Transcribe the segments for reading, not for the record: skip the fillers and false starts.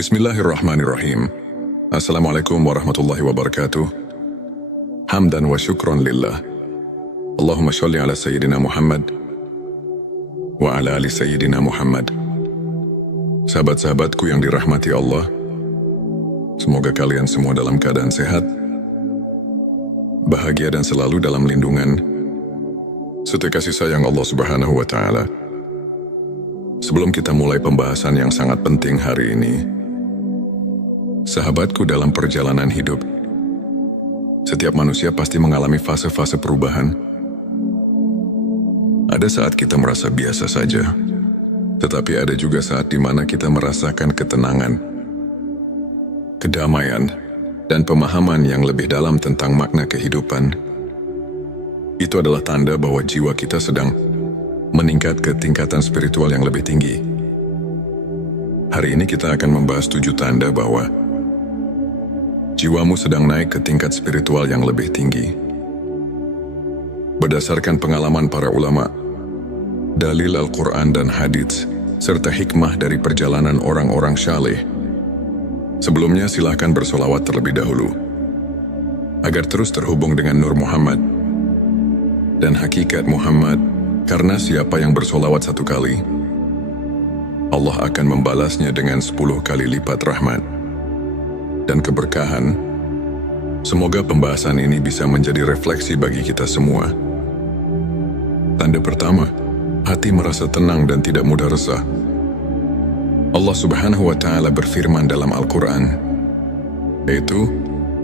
Bismillahirrahmanirrahim. Assalamualaikum warahmatullahi wabarakatuh. Hamdan wa syukron lillah. Allahumma sholli ala Sayyidina Muhammad wa ala ali Sayyidina Muhammad. Sahabat-sahabatku yang dirahmati Allah, semoga kalian semua dalam keadaan sehat, bahagia dan selalu dalam lindungan serta kasih sayang Allah Subhanahu wa Ta'ala. Sebelum kita mulai pembahasan yang sangat penting hari ini, sahabatku, dalam perjalanan hidup, setiap manusia pasti mengalami fase-fase perubahan. Ada saat kita merasa biasa saja, tetapi ada juga saat di mana kita merasakan ketenangan, kedamaian, dan pemahaman yang lebih dalam tentang makna kehidupan. Itu adalah tanda bahwa jiwa kita sedang meningkat ke tingkatan spiritual yang lebih tinggi. Hari ini kita akan membahas 7 tanda bahwa jiwamu sedang naik ke tingkat spiritual yang lebih tinggi. Berdasarkan pengalaman para ulama, dalil Al-Quran dan hadits, serta hikmah dari perjalanan orang-orang syaleh. Sebelumnya silahkan bersolawat terlebih dahulu, agar terus terhubung dengan Nur Muhammad dan hakikat Muhammad, karena siapa yang bersolawat 1 kali, Allah akan membalasnya dengan 10 kali lipat rahmat dan keberkahan. Semoga pembahasan ini bisa menjadi refleksi bagi kita semua. Tanda pertama, hati merasa tenang dan tidak mudah resah. Allah Subhanahu wa Ta'ala berfirman dalam Al-Quran, yaitu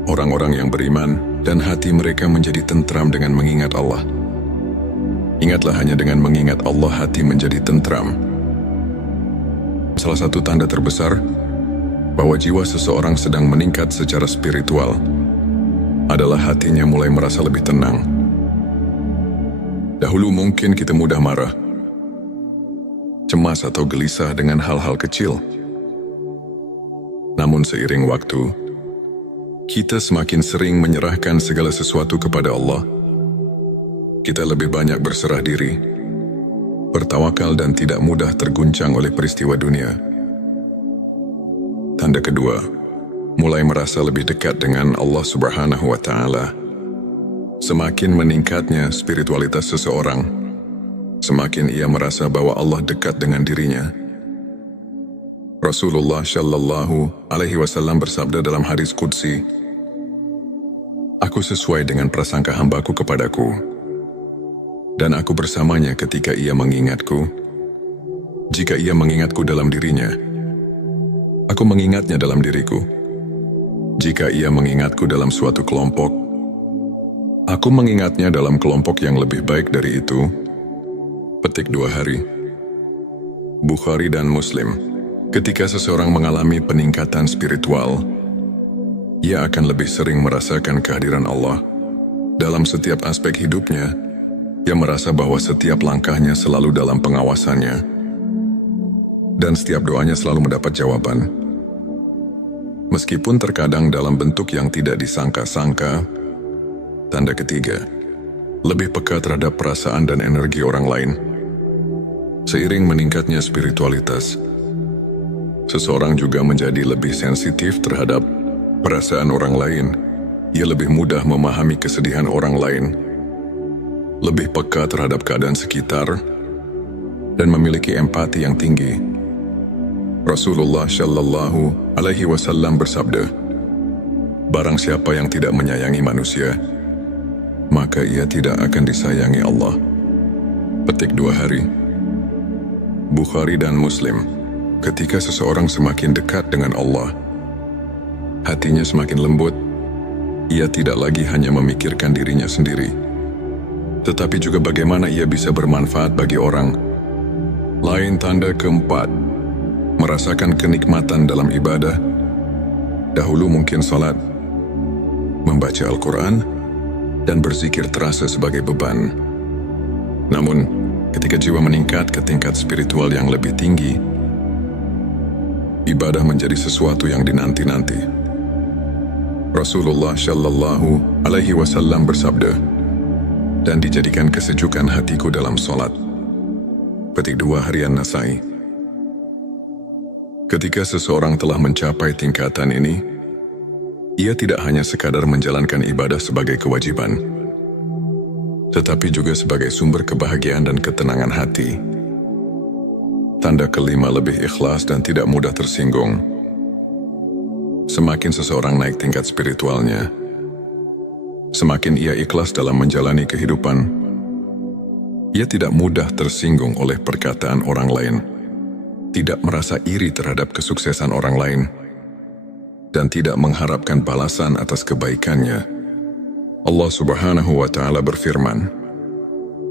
orang-orang yang beriman dan hati mereka menjadi tentram dengan mengingat Allah. Ingatlah, hanya dengan mengingat Allah hati menjadi tentram. Salah satu tanda terbesar bahwa jiwa seseorang sedang meningkat secara spiritual adalah hatinya mulai merasa lebih tenang. Dahulu mungkin kita mudah marah, cemas atau gelisah dengan hal-hal kecil. Namun seiring waktu, kita semakin sering menyerahkan segala sesuatu kepada Allah. Kita lebih banyak berserah diri, bertawakal dan tidak mudah terguncang oleh peristiwa dunia. Tanda kedua, mulai merasa lebih dekat dengan Allah Subhanahu wa Ta'ala. Semakin meningkatnya spiritualitas seseorang, semakin ia merasa bahwa Allah dekat dengan dirinya. Rasulullah Shallallahu Alaihi Wasallam bersabda dalam hadis qudsi, "Aku sesuai dengan prasangka hambaku kepadaku, dan aku bersamanya ketika ia mengingatku. Jika ia mengingatku dalam dirinya, aku mengingatnya dalam diriku. Jika ia mengingatku dalam suatu kelompok, aku mengingatnya dalam kelompok yang lebih baik dari itu." Petik 2 hari. Bukhari dan Muslim. Ketika seseorang mengalami peningkatan spiritual, ia akan lebih sering merasakan kehadiran Allah dalam setiap aspek hidupnya. Ia merasa bahwa setiap langkahnya selalu dalam pengawasannya, dan setiap doanya selalu mendapat jawaban. Meskipun terkadang dalam bentuk yang tidak disangka-sangka. Tanda ketiga, lebih peka terhadap perasaan dan energi orang lain. Seiring meningkatnya spiritualitas, seseorang juga menjadi lebih sensitif terhadap perasaan orang lain. Ia lebih mudah memahami kesedihan orang lain, lebih peka terhadap keadaan sekitar, dan memiliki empati yang tinggi. Rasulullah Shallallahu Alaihi Wasallam bersabda, "Barang siapa yang tidak menyayangi manusia, maka ia tidak akan disayangi Allah." Petik 2 hari. Bukhari dan Muslim. Ketika seseorang semakin dekat dengan Allah, hatinya semakin lembut. Ia tidak lagi hanya memikirkan dirinya sendiri, tetapi juga bagaimana ia bisa bermanfaat bagi orang lain. Tanda keempat, merasakan kenikmatan dalam ibadah. Dahulu mungkin salat, membaca Al-Quran, dan berzikir terasa sebagai beban. Namun, ketika jiwa meningkat ke tingkat spiritual yang lebih tinggi, ibadah menjadi sesuatu yang dinanti-nanti. Rasulullah Shallallahu Alaihi Wasallam bersabda, "Dan dijadikan kesejukan hatiku dalam solat." Petik 2 harian Nasai. Ketika seseorang telah mencapai tingkatan ini, ia tidak hanya sekadar menjalankan ibadah sebagai kewajiban, tetapi juga sebagai sumber kebahagiaan dan ketenangan hati. Tanda kelima, lebih ikhlas dan tidak mudah tersinggung. Semakin seseorang naik tingkat spiritualnya, semakin ia ikhlas dalam menjalani kehidupan. Ia tidak mudah tersinggung oleh perkataan orang lain, tidak merasa iri terhadap kesuksesan orang lain, dan tidak mengharapkan balasan atas kebaikannya. Allah Subhanahu wa Ta'ala berfirman,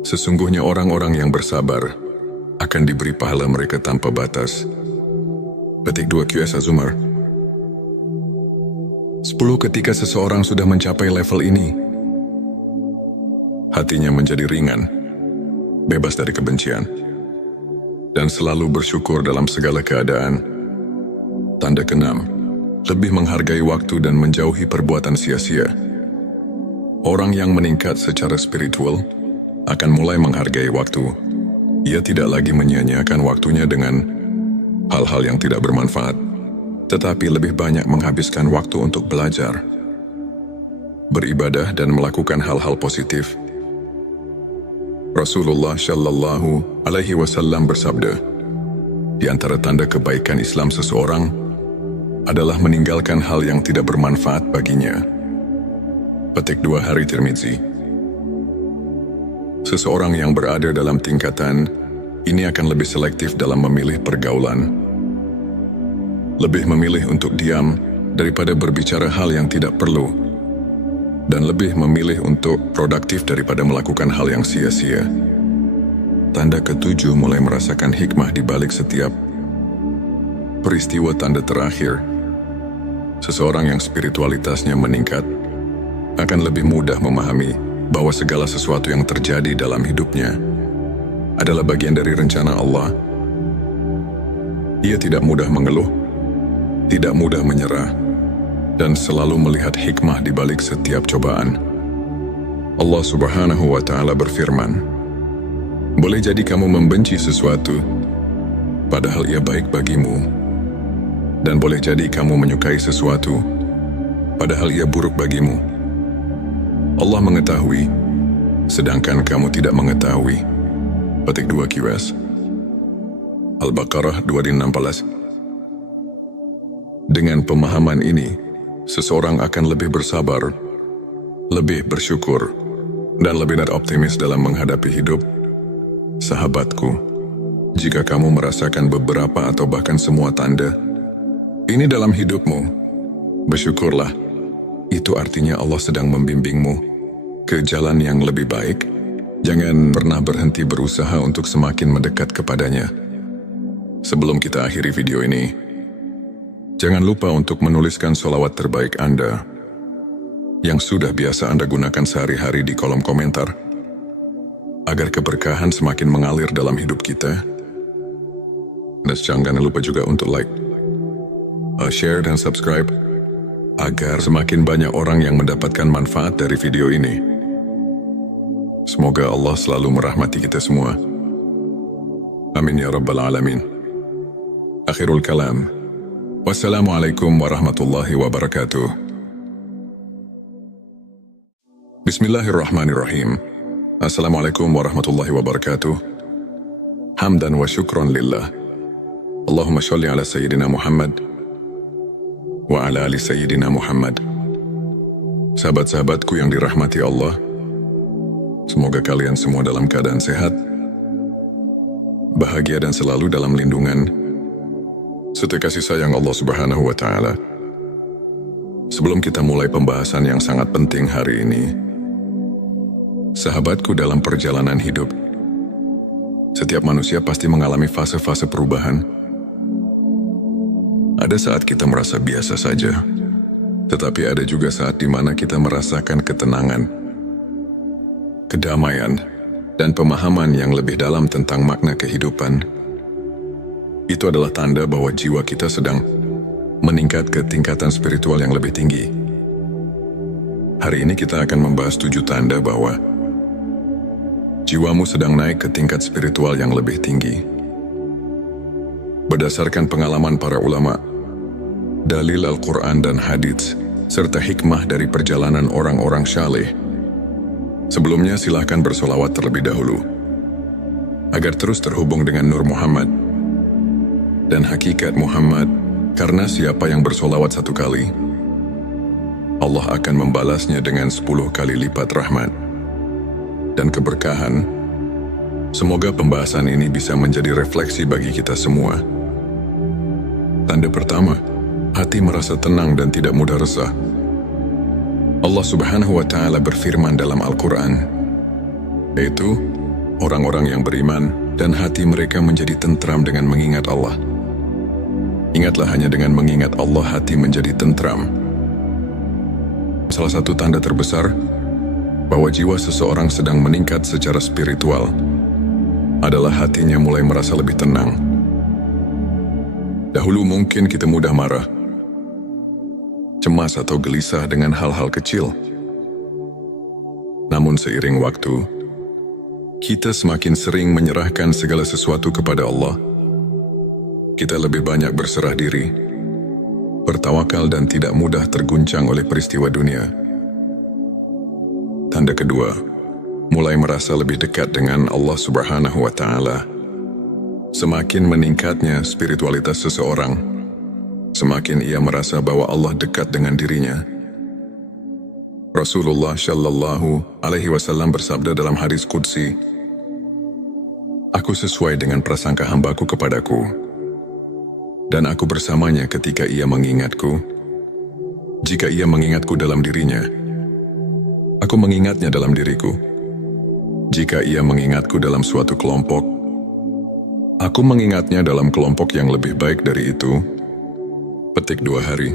sesungguhnya orang-orang yang bersabar akan diberi pahala mereka tanpa batas. Petik 2 QS Az-Zumar. 10. Ketika seseorang sudah mencapai level ini, hatinya menjadi ringan, bebas dari kebencian, dan selalu bersyukur dalam segala keadaan. Tanda ke-6, lebih menghargai waktu dan menjauhi perbuatan sia-sia. Orang yang meningkat secara spiritual akan mulai menghargai waktu. Ia tidak lagi menyia-nyiakan waktunya dengan hal-hal yang tidak bermanfaat, tetapi lebih banyak menghabiskan waktu untuk belajar, beribadah, dan melakukan hal-hal positif. Rasulullah Shallallahu Alaihi Wasallam bersabda, di antara tanda kebaikan Islam seseorang adalah meninggalkan hal yang tidak bermanfaat baginya. Petik 2 Hari Tirmizi. Seseorang yang berada dalam tingkatan ini akan lebih selektif dalam memilih pergaulan, lebih memilih untuk diam daripada berbicara hal yang tidak perlu, dan lebih memilih untuk produktif daripada melakukan hal yang sia-sia. Tanda ke-7, mulai merasakan hikmah di balik setiap peristiwa. Tanda terakhir, seseorang yang spiritualitasnya meningkat akan lebih mudah memahami bahwa segala sesuatu yang terjadi dalam hidupnya adalah bagian dari rencana Allah. Ia tidak mudah mengeluh, tidak mudah menyerah, dan selalu melihat hikmah di balik setiap cobaan. Allah Subhanahu wa Ta'ala berfirman, boleh jadi kamu membenci sesuatu, padahal ia baik bagimu. Dan boleh jadi kamu menyukai sesuatu, padahal ia buruk bagimu. Allah mengetahui, sedangkan kamu tidak mengetahui. Petik 2 QS. Al-Baqarah 216. Dengan pemahaman ini, seseorang akan lebih bersabar, lebih bersyukur, dan lebih optimis dalam menghadapi hidup. Sahabatku, jika kamu merasakan beberapa atau bahkan semua tanda ini dalam hidupmu, bersyukurlah. Itu artinya Allah sedang membimbingmu ke jalan yang lebih baik. Jangan pernah berhenti berusaha untuk semakin mendekat kepadanya. Sebelum kita akhiri video ini, jangan lupa untuk menuliskan sholawat terbaik Anda yang sudah biasa Anda gunakan sehari-hari di kolom komentar, agar keberkahan semakin mengalir dalam hidup kita. Dan jangan lupa juga untuk like, share, dan subscribe, agar semakin banyak orang yang mendapatkan manfaat dari video ini. Semoga Allah selalu merahmati kita semua. Amin ya Rabbal Alamin. Akhirul kalam. Wassalamualaikum warahmatullahi wabarakatuh. Bismillahirrahmanirrahim. Assalamualaikum warahmatullahi wabarakatuh. Hamdan wa syukran lillah. Allahumma sholli ala Sayyidina Muhammad wa ala ali Sayyidina Muhammad. Sahabat-sahabatku yang dirahmati Allah, semoga kalian semua dalam keadaan sehat, bahagia, dan selalu dalam lindungan serta kasih sayang Allah Subhanahu wa Ta'ala. Sebelum kita mulai pembahasan yang sangat penting hari ini, sahabatku, dalam perjalanan hidup, setiap manusia pasti mengalami fase-fase perubahan. Ada saat kita merasa biasa saja, tetapi ada juga saat di mana kita merasakan ketenangan, kedamaian, dan pemahaman yang lebih dalam tentang makna kehidupan. Itu adalah tanda bahwa jiwa kita sedang meningkat ke tingkatan spiritual yang lebih tinggi. Hari ini kita akan membahas 7 tanda bahwa jiwamu sedang naik ke tingkat spiritual yang lebih tinggi. Berdasarkan pengalaman para ulama, dalil Al-Quran dan hadits, serta hikmah dari perjalanan orang-orang syaleh. Sebelumnya silahkan bersolawat terlebih dahulu, agar terus terhubung dengan Nur Muhammad dan hakikat Muhammad, karena siapa yang bersolawat 1 kali, Allah akan membalasnya dengan 10 kali lipat rahmat dan keberkahan. Semoga pembahasan ini bisa menjadi refleksi bagi kita semua. Tanda pertama, hati merasa tenang dan tidak mudah resah. Allah Subhanahu wa Ta'ala berfirman dalam Al-Quran, yaitu orang-orang yang beriman dan hati mereka menjadi tentram dengan mengingat Allah. Ingatlah, hanya dengan mengingat Allah hati menjadi tentram. Salah satu tanda terbesar bahwa jiwa seseorang sedang meningkat secara spiritual adalah hatinya mulai merasa lebih tenang. Dahulu mungkin kita mudah marah, cemas atau gelisah dengan hal-hal kecil. Namun seiring waktu, kita semakin sering menyerahkan segala sesuatu kepada Allah. Kita lebih banyak berserah diri, bertawakal dan tidak mudah terguncang oleh peristiwa dunia. Tanda kedua, mulai merasa lebih dekat dengan Allah Subhanahu wa Ta'ala. Semakin meningkatnya spiritualitas seseorang, semakin ia merasa bahwa Allah dekat dengan dirinya. Rasulullah Shallallahu Alaihi Wasallam bersabda dalam hadis qudsi, "Aku sesuai dengan prasangka hambaku kepadaku, dan aku bersamanya ketika ia mengingatku. Jika ia mengingatku dalam dirinya, aku mengingatnya dalam diriku. Jika ia mengingatku dalam suatu kelompok, aku mengingatnya dalam kelompok yang lebih baik dari itu." Petik 2 hari.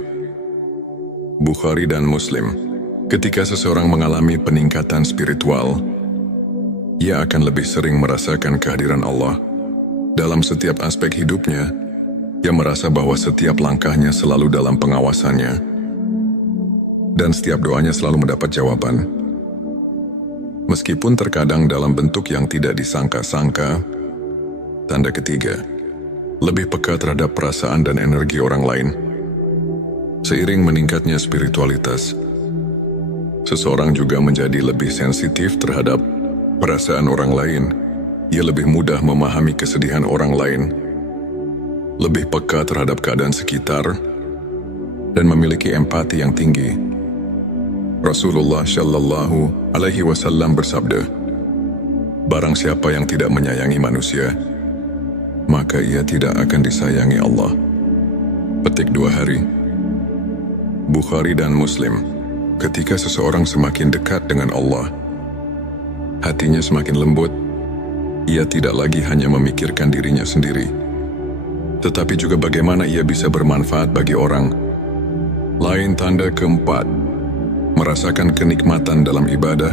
Bukhari dan Muslim. Ketika seseorang mengalami peningkatan spiritual, ia akan lebih sering merasakan kehadiran Allah dalam setiap aspek hidupnya. Ia merasa bahwa setiap langkahnya selalu dalam pengawasannya, dan setiap doanya selalu mendapat jawaban. Meskipun terkadang dalam bentuk yang tidak disangka-sangka. Tanda ketiga, lebih peka terhadap perasaan dan energi orang lain. Seiring meningkatnya spiritualitas, seseorang juga menjadi lebih sensitif terhadap perasaan orang lain. Ia lebih mudah memahami kesedihan orang lain, lebih peka terhadap keadaan sekitar, dan memiliki empati yang tinggi. Rasulullah Shallallahu Alaihi Wasallam bersabda, "Barang siapa yang tidak menyayangi manusia, maka ia tidak akan disayangi Allah." Petik 2 hari. Bukhari dan Muslim. Ketika seseorang semakin dekat dengan Allah, hatinya semakin lembut. Ia tidak lagi hanya memikirkan dirinya sendiri, tetapi juga bagaimana ia bisa bermanfaat bagi orang lain. Tanda keempat, merasakan kenikmatan dalam ibadah.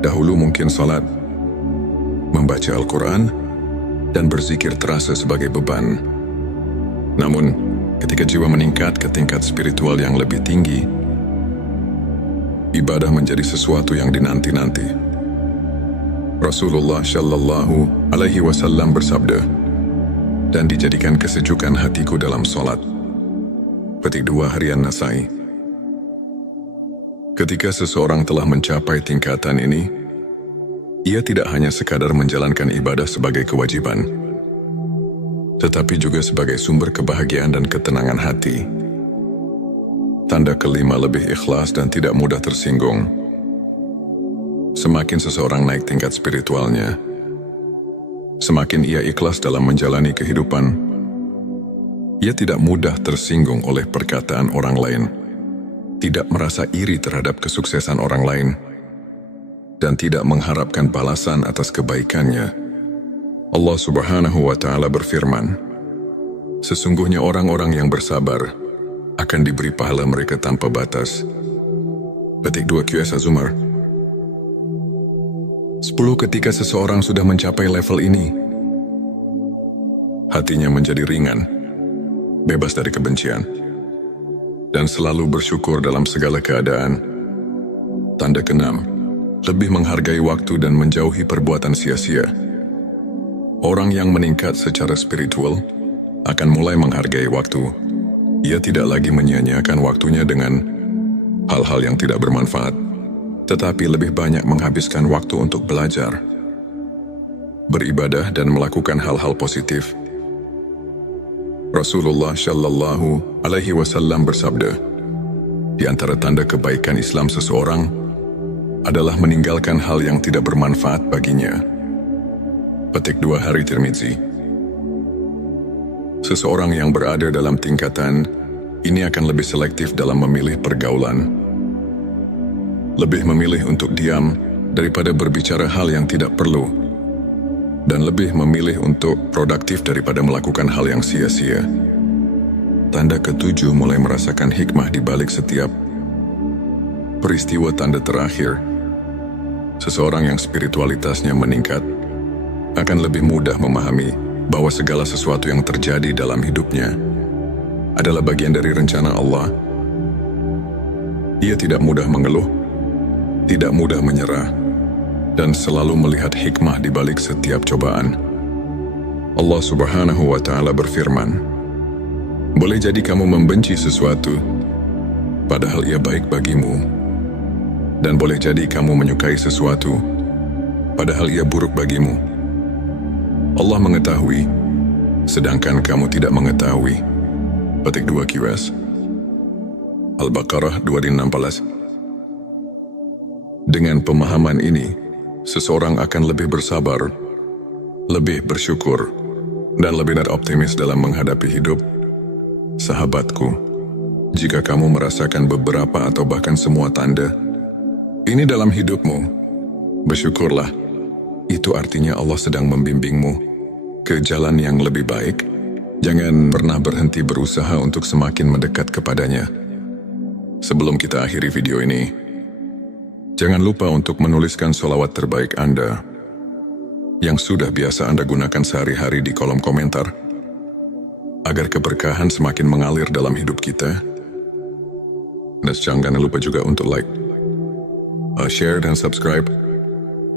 Dahulu mungkin salat, membaca Al-Quran, dan berzikir terasa sebagai beban. Namun, ketika jiwa meningkat ke tingkat spiritual yang lebih tinggi, ibadah menjadi sesuatu yang dinanti-nanti. Rasulullah Shallallahu Alaihi Wasallam bersabda, "Dan dijadikan kesejukan hatiku dalam solat." Petik 2 harian Nasai. Ketika seseorang telah mencapai tingkatan ini, ia tidak hanya sekadar menjalankan ibadah sebagai kewajiban, tetapi juga sebagai sumber kebahagiaan dan ketenangan hati. Tanda kelima, lebih ikhlas dan tidak mudah tersinggung. Semakin seseorang naik tingkat spiritualnya, semakin ia ikhlas dalam menjalani kehidupan. Ia tidak mudah tersinggung oleh perkataan orang lain, tidak merasa iri terhadap kesuksesan orang lain, dan tidak mengharapkan balasan atas kebaikannya. Allah Subhanahu wa Ta'ala berfirman, "Sesungguhnya orang-orang yang bersabar akan diberi pahala mereka tanpa batas." Petik 2 QS Az-Zumar. 10. Ketika seseorang sudah mencapai level ini, hatinya menjadi ringan, bebas dari kebencian, dan selalu bersyukur dalam segala keadaan. Tanda keenam, lebih menghargai waktu dan menjauhi perbuatan sia-sia. Orang yang meningkat secara spiritual akan mulai menghargai waktu. Ia tidak lagi menyia-nyiakan waktunya dengan hal-hal yang tidak bermanfaat, tetapi lebih banyak menghabiskan waktu untuk belajar, beribadah, dan melakukan hal-hal positif. Rasulullah Shallallahu Alaihi Wasallam bersabda, di antara tanda kebaikan Islam seseorang adalah meninggalkan hal yang tidak bermanfaat baginya. Petik 2 Hari Tirmizi. Seseorang yang berada dalam tingkatan ini akan lebih selektif dalam memilih pergaulan, lebih memilih untuk diam daripada berbicara hal yang tidak perlu, dan lebih memilih untuk produktif daripada melakukan hal yang sia-sia. Tanda ke-7 mulai merasakan hikmah di balik setiap peristiwa. Tanda terakhir, seseorang yang spiritualitasnya meningkat akan lebih mudah memahami bahwa segala sesuatu yang terjadi dalam hidupnya adalah bagian dari rencana Allah. Ia tidak mudah mengeluh, tidak mudah menyerah, dan selalu melihat hikmah di balik setiap cobaan. Allah Subhanahu wa Ta'ala berfirman, boleh jadi kamu membenci sesuatu, padahal ia baik bagimu. Dan boleh jadi kamu menyukai sesuatu, padahal ia buruk bagimu. Allah mengetahui, sedangkan kamu tidak mengetahui. Petik 2 QS. Al-Baqarah 216. Dengan pemahaman ini, seseorang akan lebih bersabar, lebih bersyukur, dan lebih optimis dalam menghadapi hidup. Sahabatku, jika kamu merasakan beberapa atau bahkan semua tanda ini dalam hidupmu, bersyukurlah. Itu artinya Allah sedang membimbingmu ke jalan yang lebih baik. Jangan pernah berhenti berusaha untuk semakin mendekat kepadanya. Sebelum kita akhiri video ini, jangan lupa untuk menuliskan sholawat terbaik Anda yang sudah biasa Anda gunakan sehari-hari di kolom komentar, agar keberkahan semakin mengalir dalam hidup kita. Dan jangan lupa juga untuk like, share, dan subscribe,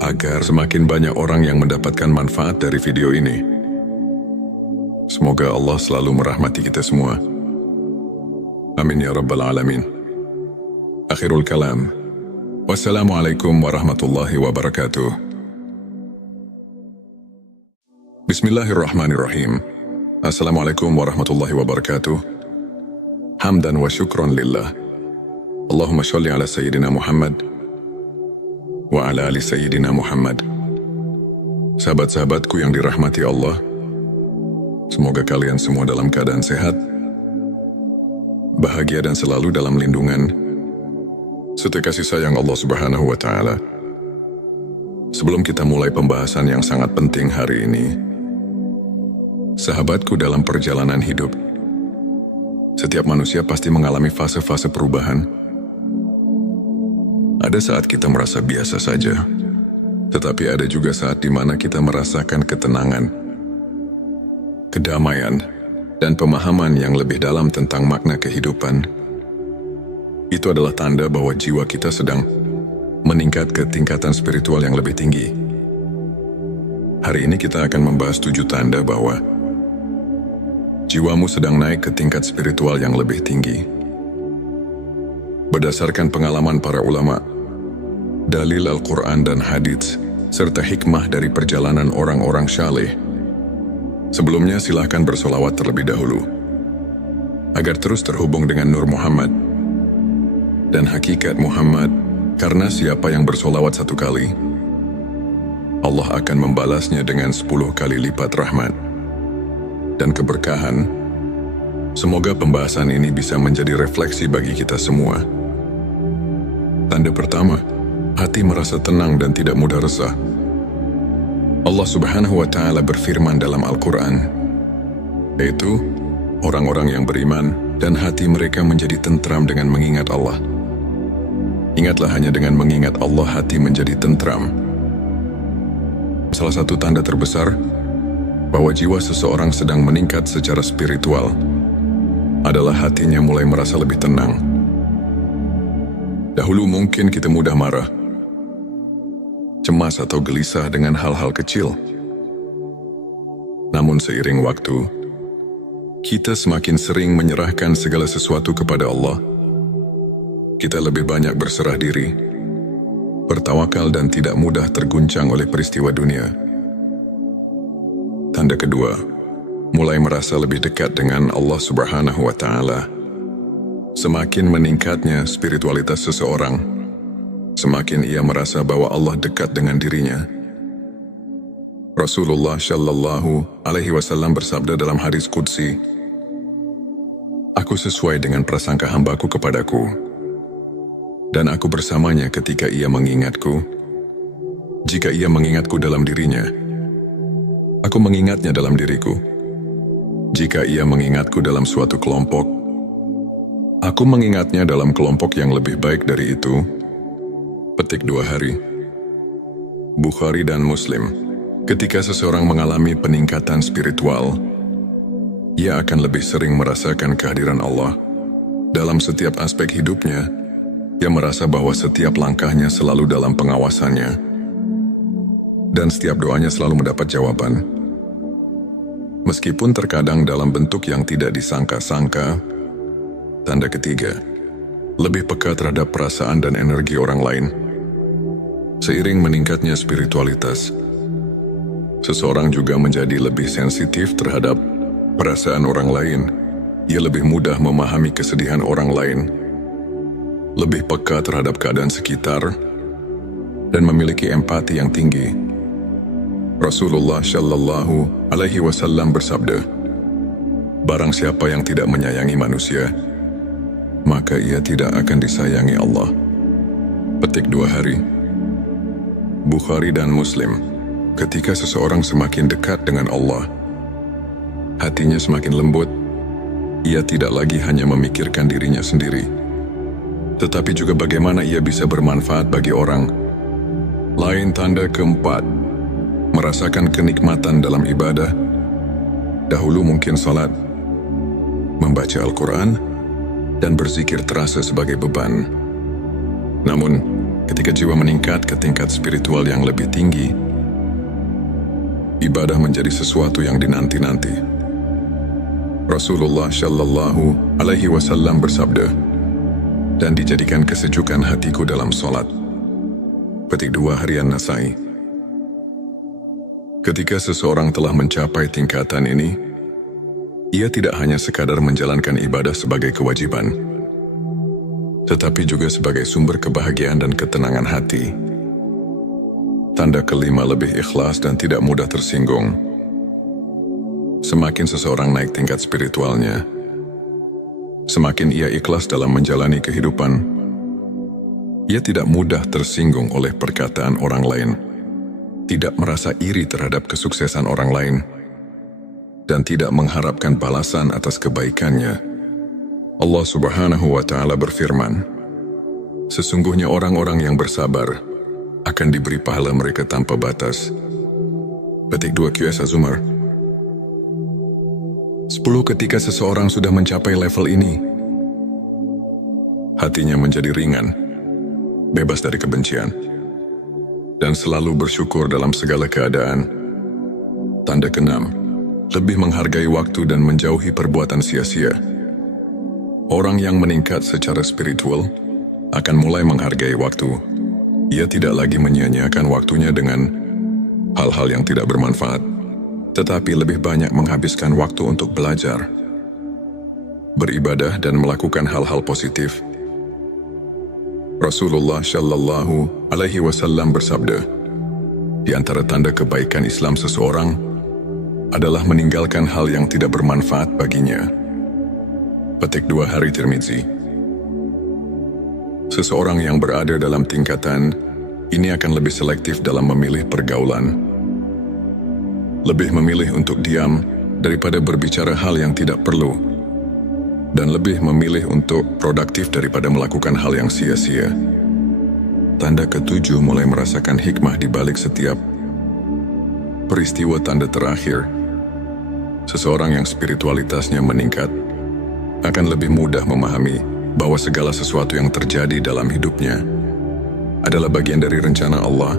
agar semakin banyak orang yang mendapatkan manfaat dari video ini. Semoga Allah selalu merahmati kita semua. Amin ya Rabbal Alamin. Akhirul kalam. Wassalamualaikum warahmatullahi wabarakatuh. Bismillahirrahmanirrahim. Assalamualaikum warahmatullahi wabarakatuh. Hamdan wa syukron lillah. Allahumma sholli ala Sayyidina Muhammad wa ala ali Sayyidina Muhammad. Sahabat-sahabatku yang dirahmati Allah, semoga kalian semua dalam keadaan sehat, bahagia, dan selalu dalam lindungan serta kasih sayang Allah Subhanahu wa Ta'ala. Sebelum kita mulai pembahasan yang sangat penting hari ini, sahabatku, dalam perjalanan hidup, setiap manusia pasti mengalami fase-fase perubahan. Ada saat kita merasa biasa saja, tetapi ada juga saat di mana kita merasakan ketenangan, kedamaian, dan pemahaman yang lebih dalam tentang makna kehidupan. Itu adalah tanda bahwa jiwa kita sedang meningkat ke tingkatan spiritual yang lebih tinggi. Hari ini kita akan membahas 7 tanda bahwa jiwamu sedang naik ke tingkat spiritual yang lebih tinggi. Berdasarkan pengalaman para ulama, dalil Al-Quran dan hadits, serta hikmah dari perjalanan orang-orang syaleh, sebelumnya silahkan bersolawat terlebih dahulu, agar terus terhubung dengan Nur Muhammad dan hakikat Muhammad, karena siapa yang bersolawat 1 kali, Allah akan membalasnya dengan 10 kali lipat rahmat dan keberkahan. Semoga pembahasan ini bisa menjadi refleksi bagi kita semua. Tanda pertama, hati merasa tenang dan tidak mudah resah. Allah Subhanahu wa Ta'ala berfirman dalam Al-Quran, yaitu orang-orang yang beriman dan hati mereka menjadi tentram dengan mengingat Allah. Ingatlah, hanya dengan mengingat Allah hati menjadi tentram. Salah satu tanda terbesar bahwa jiwa seseorang sedang meningkat secara spiritual adalah hatinya mulai merasa lebih tenang. Dahulu mungkin kita mudah marah, cemas, atau gelisah dengan hal-hal kecil. Namun seiring waktu, kita semakin sering menyerahkan segala sesuatu kepada Allah. Kita lebih banyak berserah diri, bertawakal dan tidak mudah terguncang oleh peristiwa dunia. Tanda kedua, mulai merasa lebih dekat dengan Allah Subhanahu wa Ta'ala. Semakin meningkatnya spiritualitas seseorang, semakin ia merasa bahwa Allah dekat dengan dirinya. Rasulullah Shallallahu Alaihi Wasallam bersabda dalam hadis qudsi, "Aku sesuai dengan prasangka hambaku kepadaku, dan aku bersamanya ketika ia mengingatku. Jika ia mengingatku dalam dirinya, aku mengingatnya dalam diriku. Jika ia mengingatku dalam suatu kelompok, aku mengingatnya dalam kelompok yang lebih baik dari itu." Petik 2 hari. Bukhari dan Muslim. Ketika seseorang mengalami peningkatan spiritual, ia akan lebih sering merasakan kehadiran Allah. Dalam setiap aspek hidupnya, ia merasa bahwa setiap langkahnya selalu dalam pengawasannya, dan setiap doanya selalu mendapat jawaban. Meskipun terkadang dalam bentuk yang tidak disangka-sangka. Tanda ketiga, lebih peka terhadap perasaan dan energi orang lain. Seiring meningkatnya spiritualitas, seseorang juga menjadi lebih sensitif terhadap perasaan orang lain. Ia lebih mudah memahami kesedihan orang lain, lebih peka terhadap keadaan sekitar, dan memiliki empati yang tinggi. Rasulullah Shallallahu Alaihi Wasallam bersabda, "Barang siapa yang tidak menyayangi manusia, maka ia tidak akan disayangi Allah." Petik 2 hari. Bukhari dan Muslim. Ketika seseorang semakin dekat dengan Allah, hatinya semakin lembut. Ia tidak lagi hanya memikirkan dirinya sendiri, tetapi juga bagaimana ia bisa bermanfaat bagi orang lain. Tanda keempat, merasakan kenikmatan dalam ibadah. Dahulu mungkin salat, membaca Al-Quran, dan berzikir terasa sebagai beban. Namun, ketika jiwa meningkat ke tingkat spiritual yang lebih tinggi, ibadah menjadi sesuatu yang dinanti-nanti. Rasulullah Shallallahu Alaihi Wasallam bersabda, "Dan dijadikan kesejukan hatiku dalam solat." Petik 2 harian Nasai. Ketika seseorang telah mencapai tingkatan ini, ia tidak hanya sekadar menjalankan ibadah sebagai kewajiban, tetapi juga sebagai sumber kebahagiaan dan ketenangan hati. Tanda kelima, lebih ikhlas dan tidak mudah tersinggung. Semakin seseorang naik tingkat spiritualnya, semakin ia ikhlas dalam menjalani kehidupan. Ia tidak mudah tersinggung oleh perkataan orang lain, tidak merasa iri terhadap kesuksesan orang lain, dan tidak mengharapkan balasan atas kebaikannya. Allah Subhanahu wa Ta'ala berfirman, "Sesungguhnya orang-orang yang bersabar akan diberi pahala mereka tanpa batas." Petik 2 QS Az-Zumar. 10. Ketika seseorang sudah mencapai level ini, hatinya menjadi ringan, bebas dari kebencian, dan selalu bersyukur dalam segala keadaan. Tanda keenam, lebih menghargai waktu dan menjauhi perbuatan sia-sia. Orang yang meningkat secara spiritual akan mulai menghargai waktu. Ia tidak lagi menyia-nyiakan waktunya dengan hal-hal yang tidak bermanfaat, tetapi lebih banyak menghabiskan waktu untuk belajar, beribadah dan melakukan hal-hal positif. Rasulullah Shallallahu Alaihi Wasallam bersabda, "Di antara tanda kebaikan Islam seseorang adalah meninggalkan hal yang tidak bermanfaat baginya." Petik 2 hari Tirmizi. Seseorang yang berada dalam tingkatan ini akan lebih selektif dalam memilih pergaulan, lebih memilih untuk diam daripada berbicara hal yang tidak perlu, dan lebih memilih untuk produktif daripada melakukan hal yang sia-sia. Tanda ketujuh, mulai merasakan hikmah di balik setiap peristiwa. Tanda terakhir, seseorang yang spiritualitasnya meningkat akan lebih mudah memahami bahwa segala sesuatu yang terjadi dalam hidupnya adalah bagian dari rencana Allah.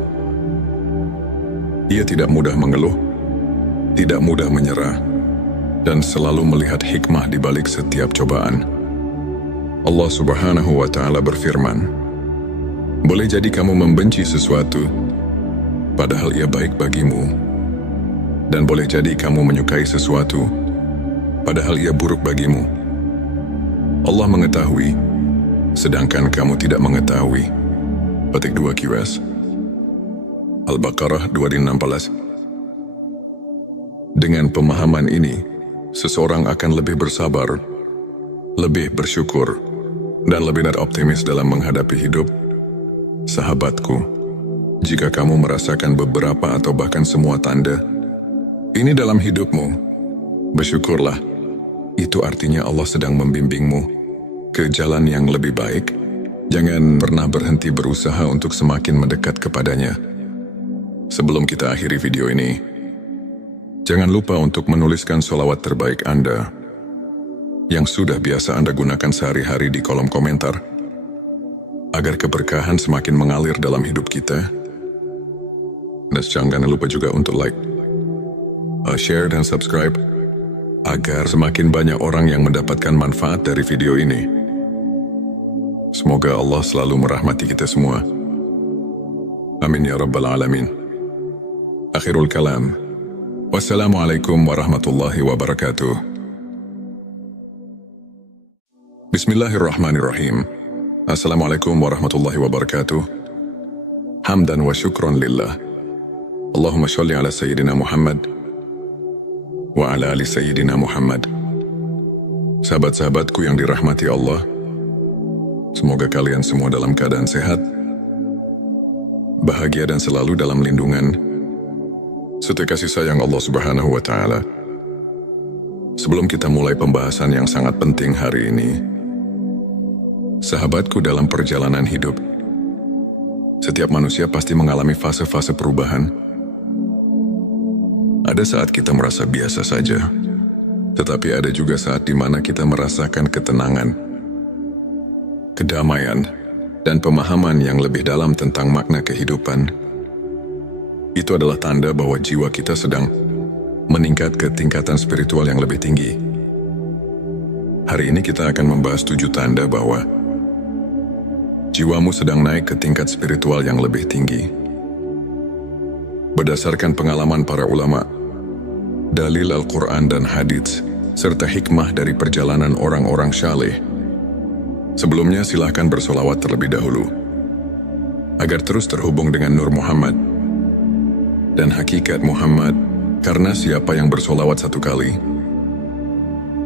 Ia tidak mudah mengeluh, tidak mudah menyerah, dan selalu melihat hikmah di balik setiap cobaan. Allah Subhanahu wa Ta'ala berfirman, "Boleh jadi kamu membenci sesuatu, padahal ia baik bagimu. Dan boleh jadi kamu menyukai sesuatu, padahal ia buruk bagimu. Allah mengetahui, sedangkan kamu tidak mengetahui." Petik 2 QS. Al-Baqarah 216. Dengan pemahaman ini, seseorang akan lebih bersabar, lebih bersyukur, dan lebih optimis dalam menghadapi hidup. Sahabatku, jika kamu merasakan beberapa atau bahkan semua tanda ini dalam hidupmu, bersyukurlah. Itu artinya Allah sedang membimbingmu ke jalan yang lebih baik. Jangan pernah berhenti berusaha untuk semakin mendekat kepadanya. Sebelum kita akhiri video ini, jangan lupa untuk menuliskan sholawat terbaik Anda yang sudah biasa Anda gunakan sehari-hari di kolom komentar, agar keberkahan semakin mengalir dalam hidup kita. Dan jangan lupa juga untuk like, share dan subscribe, agar semakin banyak orang yang mendapatkan manfaat dari video ini. Semoga Allah selalu merahmati kita semua. Amin ya rabbal alamin. Akhirul kalam. Wassalamualaikum warahmatullahi wabarakatuh. Bismillahirrahmanirrahim. Assalamualaikum warahmatullahi wabarakatuh. Hamdan wa syukron lillah. Allahumma sholli ala Sayyidina Muhammad wa ala ali Sayyidina Muhammad. Sahabat-sahabatku yang dirahmati Allah, semoga kalian semua dalam keadaan sehat, bahagia dan selalu dalam lindungan serta kasih sayang Allah Subhanahu wa Ta'ala. Sebelum kita mulai pembahasan yang sangat penting hari ini, sahabatku, dalam perjalanan hidup, setiap manusia pasti mengalami fase-fase perubahan. Ada saat kita merasa biasa saja, tetapi ada juga saat di mana kita merasakan ketenangan, kedamaian, dan pemahaman yang lebih dalam tentang makna kehidupan. Itu adalah tanda bahwa jiwa kita sedang meningkat ke tingkatan spiritual yang lebih tinggi. Hari ini kita akan membahas 7 tanda bahwa jiwamu sedang naik ke tingkat spiritual yang lebih tinggi. Berdasarkan pengalaman para ulama, dalil Al-Quran dan hadits, serta hikmah dari perjalanan orang-orang syaleh. Sebelumnya silahkan bersolawat terlebih dahulu, agar terus terhubung dengan Nur Muhammad dan hakikat Muhammad, karena siapa yang bersolawat 1 kali,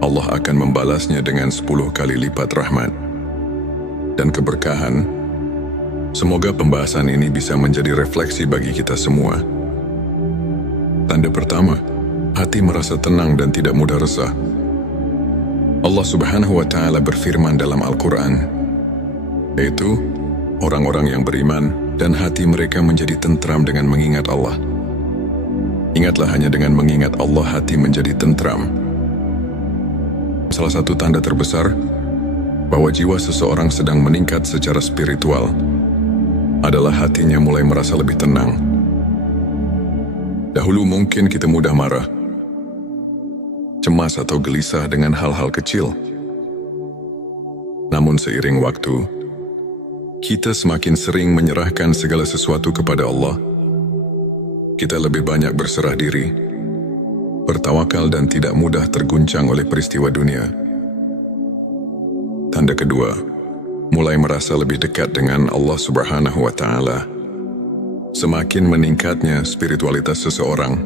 Allah akan membalasnya dengan 10 kali lipat rahmat dan keberkahan. Semoga pembahasan ini bisa menjadi refleksi bagi kita semua. Tanda pertama, hati merasa tenang dan tidak mudah resah. Allah Subhanahu wa Ta'ala berfirman dalam Al-Quran, yaitu orang-orang yang beriman dan hati mereka menjadi tentram dengan mengingat Allah. Ingatlah, hanya dengan mengingat Allah hati menjadi tentram. Salah satu tanda terbesar bahwa jiwa seseorang sedang meningkat secara spiritual adalah hatinya mulai merasa lebih tenang. Dahulu mungkin kita mudah marah, cemas atau gelisah dengan hal-hal kecil. Namun seiring waktu, kita semakin sering menyerahkan segala sesuatu kepada Allah. Kita lebih banyak berserah diri, bertawakal dan tidak mudah terguncang oleh peristiwa dunia. Tanda kedua, mulai merasa lebih dekat dengan Allah Subhanahu wa Ta'ala. Semakin meningkatnya spiritualitas seseorang,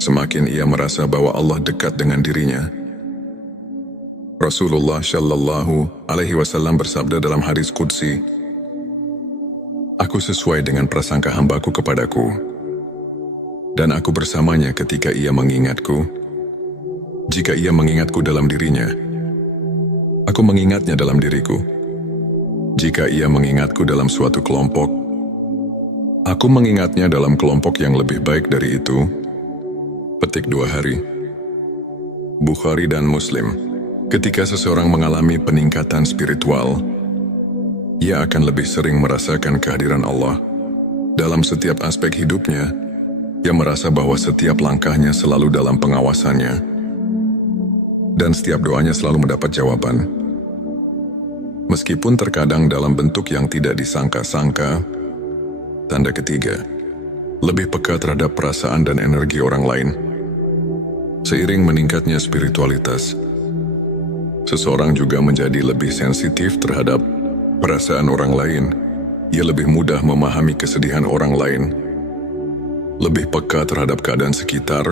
semakin ia merasa bahwa Allah dekat dengan dirinya. Rasulullah Shallallahu Alaihi Wasallam bersabda dalam hadis qudsi, "Aku sesuai dengan prasangka hambaku kepadaku, dan aku bersamanya ketika ia mengingatku. Jika ia mengingatku dalam dirinya, aku mengingatnya dalam diriku. Jika ia mengingatku dalam suatu kelompok, aku mengingatnya dalam kelompok yang lebih baik dari itu." Petik 2 hari. Bukhari dan Muslim. Ketika seseorang mengalami peningkatan spiritual, ia akan lebih sering merasakan kehadiran Allah dalam setiap aspek hidupnya. Ia merasa bahwa setiap langkahnya selalu dalam pengawasannya. dan setiap doanya selalu mendapat jawaban. Meskipun terkadang dalam bentuk yang tidak disangka-sangka. Tanda ketiga, lebih peka terhadap perasaan dan energi orang lain. Seiring meningkatnya spiritualitas, seseorang juga menjadi lebih sensitif terhadap perasaan orang lain. Ia lebih mudah memahami kesedihan orang lain, lebih peka terhadap keadaan sekitar,